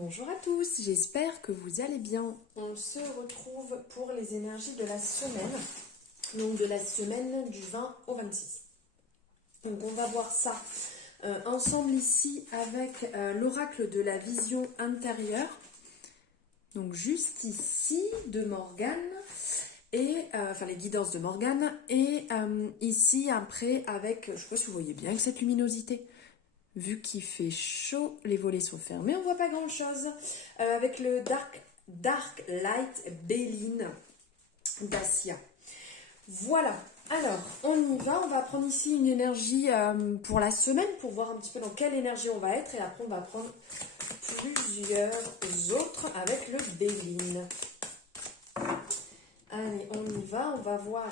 Bonjour à tous, j'espère que vous allez bien. On se retrouve pour les énergies de la semaine, donc de la semaine du 20 au 26. Donc on va voir ça ensemble ici avec l'oracle de la vision intérieure, donc juste ici de Morgane, et enfin les guidances de Morgane, et ici après avec, je ne sais pas si vous voyez bien avec cette luminosité. Vu qu'il fait chaud, les volets sont fermés, on voit pas grand chose. Avec le Dark Light Béline d'Asia. Voilà, alors on y va. On va prendre ici une énergie pour la semaine pour voir un petit peu dans quelle énergie on va être. Et après, on va prendre plusieurs autres avec le Béline. Allez, on y va. On va voir.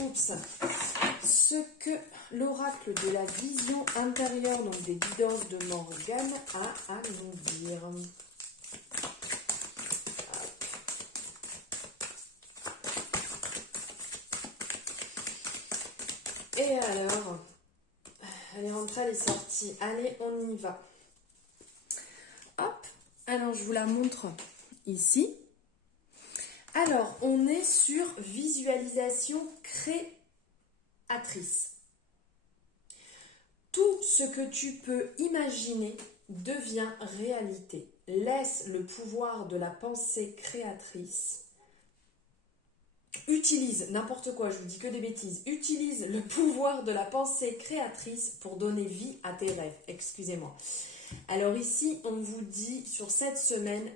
Oups. Ce que l'oracle de la vision intérieure, donc des guidances de Morgane, a à nous dire. Et alors, elle est rentrée, elle est sortie. Allez, on y va. Hop, alors je vous la montre ici. Alors, on est sur visualisation créatrice. Tout ce que tu peux imaginer devient réalité. Laisse le pouvoir de la pensée créatrice. Utilise, n'importe quoi, je vous dis que des bêtises, utilise le pouvoir de la pensée créatrice pour donner vie à tes rêves. Excusez-moi. Alors ici, on vous dit sur cette semaine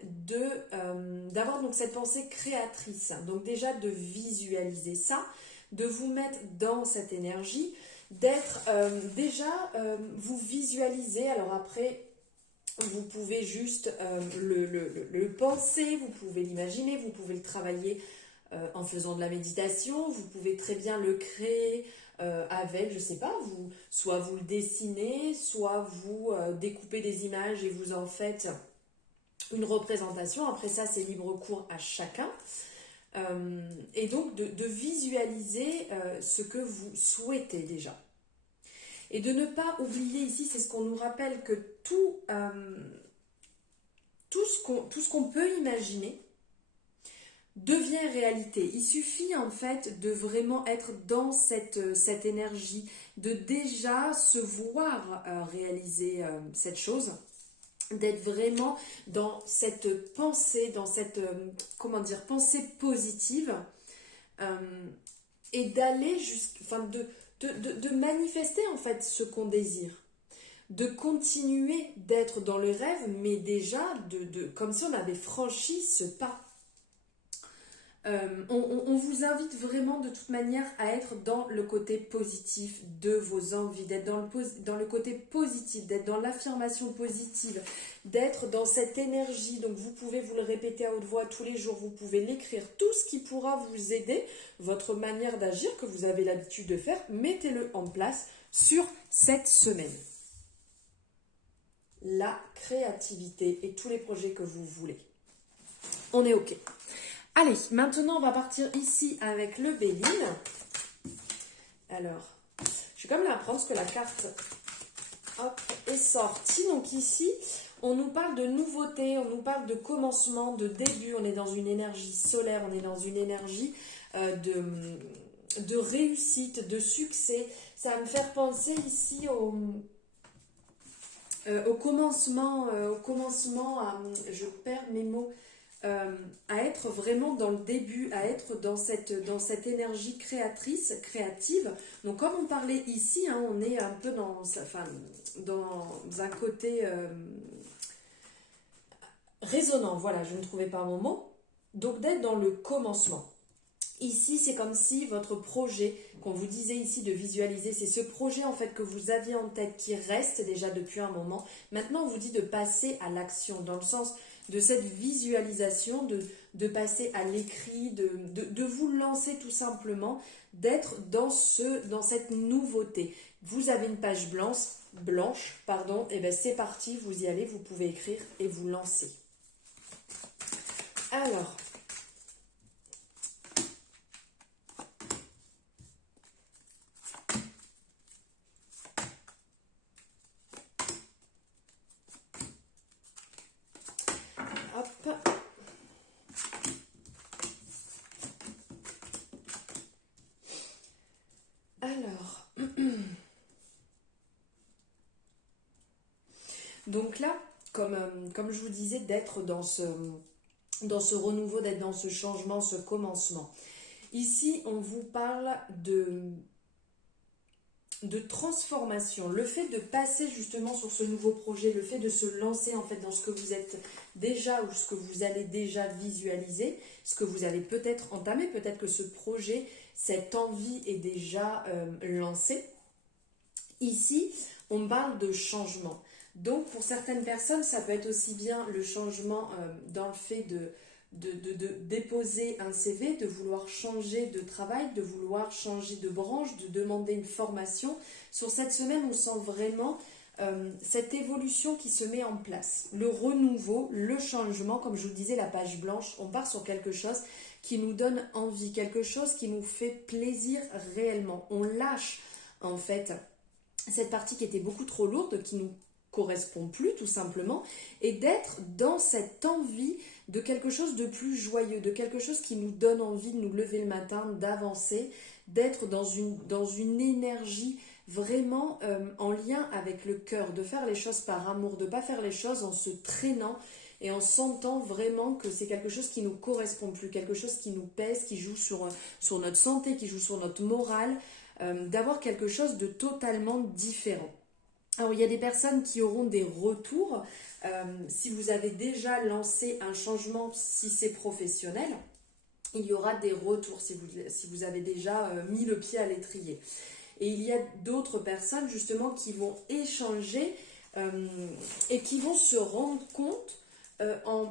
d'avoir donc cette pensée créatrice. Donc déjà de visualiser ça, de vous mettre dans cette énergie, d'être vous visualisez. Alors après, vous pouvez juste le penser, vous pouvez l'imaginer, vous pouvez le travailler en faisant de la méditation, vous pouvez très bien le créer avec, je sais pas, soit vous le dessinez, soit vous découpez des images et vous en faites une représentation. Après ça, c'est libre cours à chacun. Et donc de visualiser ce que vous souhaitez déjà. Et de ne pas oublier ici, c'est ce qu'on nous rappelle, que tout ce qu'on peut imaginer devient réalité. Il suffit en fait de vraiment être dans cette énergie, de déjà se voir réaliser cette chose, d'être vraiment dans cette pensée, dans cette pensée positive, et d'aller de manifester en fait ce qu'on désire, de continuer d'être dans le rêve, mais déjà comme si on avait franchi ce pas. On vous invite vraiment de toute manière à être dans le côté positif de vos envies, d'être dans le côté positif, d'être dans l'affirmation positive, d'être dans cette énergie. Donc vous pouvez vous le répéter à haute voix tous les jours, vous pouvez l'écrire, tout ce qui pourra vous aider, votre manière d'agir que vous avez l'habitude de faire, mettez-le en place sur cette semaine. La créativité et tous les projets que vous voulez. On est OK. Allez, maintenant on va partir ici avec le Béline. Alors, je vais quand même la prendre parce que la carte est sortie. Donc ici, on nous parle de nouveauté, on nous parle de commencement, de début. On est dans une énergie solaire, on est dans une énergie de réussite, de succès. Ça va me faire penser ici au commencement, je perds mes mots. À être vraiment dans le début, à être dans cette énergie créative. Donc comme on parlait ici, hein, on est un peu dans un côté résonnant, voilà, je ne trouvais pas mon mot. Donc d'être dans le commencement. Ici, c'est comme si votre projet, qu'on vous disait ici de visualiser, c'est ce projet en fait que vous aviez en tête qui reste déjà depuis un moment. Maintenant, on vous dit de passer à l'action, dans le sens de cette visualisation, de passer à l'écrit, de vous lancer tout simplement, d'être dans cette nouveauté. Vous avez une page blanche, et bien c'est parti, vous y allez, vous pouvez écrire et vous lancer. Alors, Donc là, comme je vous disais, d'être dans ce renouveau, d'être dans ce changement, ce commencement. Ici, on vous parle de transformation, le fait de passer justement sur ce nouveau projet, le fait de se lancer en fait dans ce que vous êtes déjà ou ce que vous allez déjà visualiser, ce que vous allez peut-être entamer, peut-être que ce projet, cette envie est déjà lancée. Ici, on parle de changement. Donc pour certaines personnes, ça peut être aussi bien le changement dans le fait de déposer un CV, de vouloir changer de travail, de vouloir changer de branche, de demander une formation. Sur cette semaine, on sent vraiment cette évolution qui se met en place. Le renouveau, le changement, comme je vous disais, la page blanche, on part sur quelque chose qui nous donne envie, quelque chose qui nous fait plaisir réellement. On lâche en fait cette partie qui était beaucoup trop lourde, qui nous correspond plus tout simplement, et d'être dans cette envie de quelque chose de plus joyeux, de quelque chose qui nous donne envie de nous lever le matin, d'avancer, d'être dans une énergie vraiment en lien avec le cœur, de faire les choses par amour, de ne pas faire les choses en se traînant et en sentant vraiment que c'est quelque chose qui ne nous correspond plus, quelque chose qui nous pèse, qui joue sur notre santé, qui joue sur notre morale, d'avoir quelque chose de totalement différent. Alors, il y a des personnes qui auront des retours. Si vous avez déjà lancé un changement, si c'est professionnel, il y aura des retours si vous avez déjà mis le pied à l'étrier. Et il y a d'autres personnes justement qui vont échanger et qui vont se rendre compte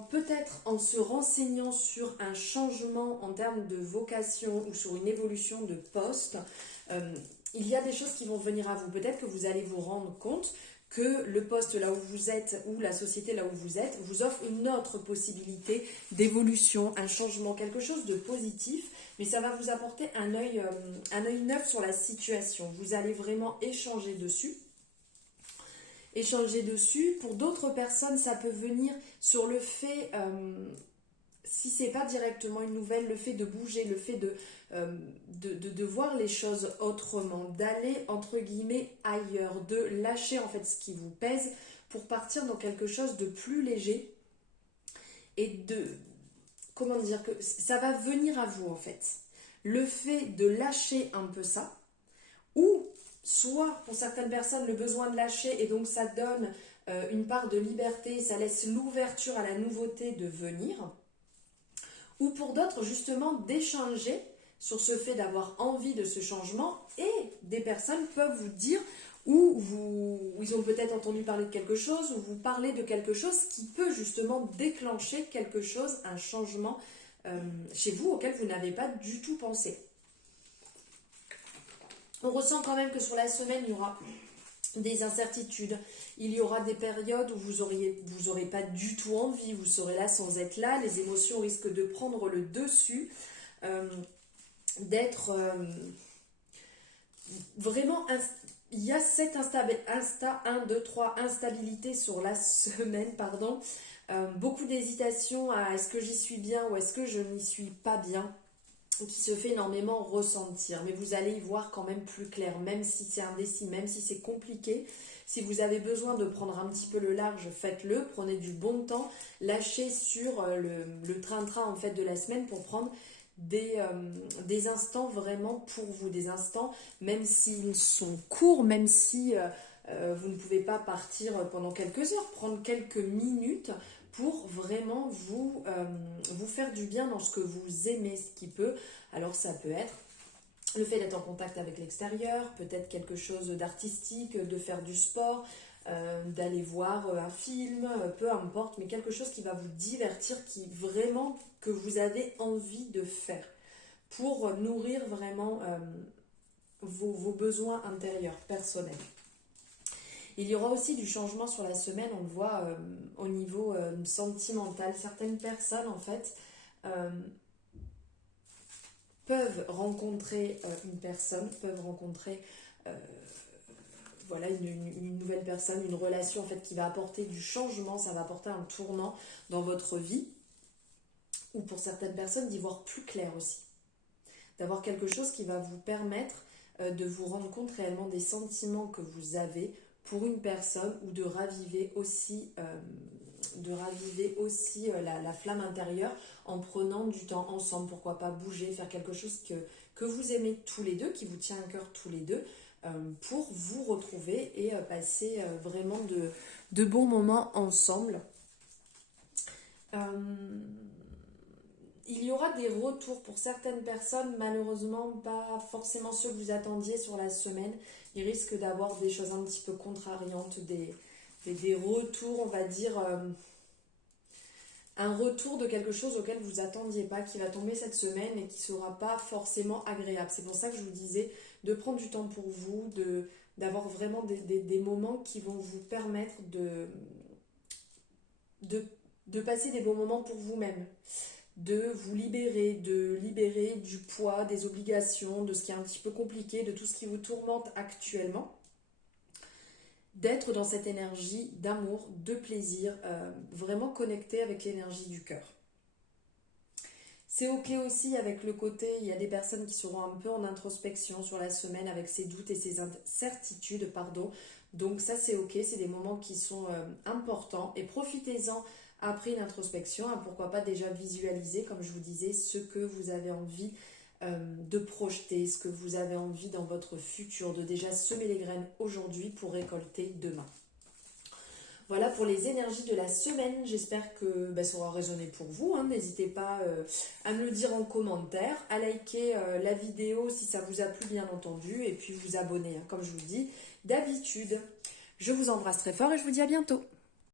peut-être en se renseignant sur un changement en termes de vocation ou sur une évolution de poste. Il y a des choses qui vont venir à vous. Peut-être que vous allez vous rendre compte que le poste là où vous êtes ou la société là où vous êtes vous offre une autre possibilité d'évolution, un changement, quelque chose de positif, mais ça va vous apporter un œil neuf sur la situation. Vous allez vraiment échanger dessus. Pour d'autres personnes, ça peut venir sur le fait, si c'est pas directement une nouvelle, le fait de bouger, le fait de voir les choses autrement, d'aller entre guillemets ailleurs, de lâcher en fait ce qui vous pèse pour partir dans quelque chose de plus léger et comment dire, que ça va venir à vous en fait. Le fait de lâcher un peu ça, ou soit pour certaines personnes le besoin de lâcher et donc ça donne une part de liberté, ça laisse l'ouverture à la nouveauté de venir, ou pour d'autres justement d'échanger sur ce fait d'avoir envie de ce changement, et des personnes peuvent vous dire ou ils ont peut-être entendu parler de quelque chose ou vous parler de quelque chose qui peut justement déclencher quelque chose, un changement chez vous auquel vous n'avez pas du tout pensé. On ressent quand même que sur la semaine, il y aura des incertitudes. Il y aura des périodes où vous aurez pas du tout envie, vous serez là sans être là. Les émotions risquent de prendre le dessus, d'être vraiment... Il y a cette instabilité sur la semaine, pardon. Beaucoup d'hésitation à est-ce que j'y suis bien ou est-ce que je n'y suis pas bien, qui se fait énormément ressentir, mais vous allez y voir quand même plus clair, même si c'est indécis, même si c'est compliqué. Si vous avez besoin de prendre un petit peu le large, faites-le, prenez du bon temps, lâchez sur le train-train en fait de la semaine pour prendre des instants vraiment pour vous, des instants même s'ils sont courts, même si vous ne pouvez pas partir pendant quelques heures, prendre quelques minutes pour vraiment vous faire du bien dans ce que vous aimez, ce qui peut. Alors ça peut être le fait d'être en contact avec l'extérieur, peut-être quelque chose d'artistique, de faire du sport, d'aller voir un film, peu importe, mais quelque chose qui va vous divertir, qui vraiment que vous avez envie de faire pour nourrir vraiment vos besoins intérieurs, personnels. Il y aura aussi du changement sur la semaine, on le voit au niveau sentimental. Certaines personnes, en fait, peuvent rencontrer une personne, peuvent rencontrer voilà, une nouvelle personne, une relation en fait, qui va apporter du changement, ça va apporter un tournant dans votre vie. Ou pour certaines personnes, d'y voir plus clair aussi. D'avoir quelque chose qui va vous permettre de vous rendre compte réellement des sentiments que vous avez pour une personne ou de raviver aussi, la flamme intérieure en prenant du temps ensemble. Pourquoi pas bouger, faire quelque chose que vous aimez tous les deux, qui vous tient à cœur tous les deux, pour vous retrouver et passer vraiment de bons moments ensemble. Il y aura des retours pour certaines personnes, malheureusement pas forcément ceux que vous attendiez sur la semaine. Il risque d'avoir des choses un petit peu contrariantes, des retours, on va dire, un retour de quelque chose auquel vous attendiez pas, qui va tomber cette semaine et qui ne sera pas forcément agréable. C'est pour ça que je vous disais de prendre du temps pour vous, d'avoir vraiment des moments qui vont vous permettre de passer des bons moments pour vous-même, de vous libérer, du poids, des obligations, de ce qui est un petit peu compliqué, de tout ce qui vous tourmente actuellement, d'être dans cette énergie d'amour, de plaisir, vraiment connecté avec l'énergie du cœur. C'est ok aussi avec le côté, il y a des personnes qui seront un peu en introspection sur la semaine avec ses doutes et ses incertitudes, donc ça c'est ok, c'est des moments qui sont importants et profitez-en après une introspection, pourquoi pas déjà visualiser, comme je vous disais, ce que vous avez envie de projeter, ce que vous avez envie dans votre futur, de déjà semer les graines aujourd'hui pour récolter demain. Voilà pour les énergies de la semaine, j'espère que ça aura résonné pour vous, n'hésitez pas à me le dire en commentaire, à liker la vidéo si ça vous a plu bien entendu, et puis vous abonner, comme je vous dis d'habitude. Je vous embrasse très fort et je vous dis à bientôt.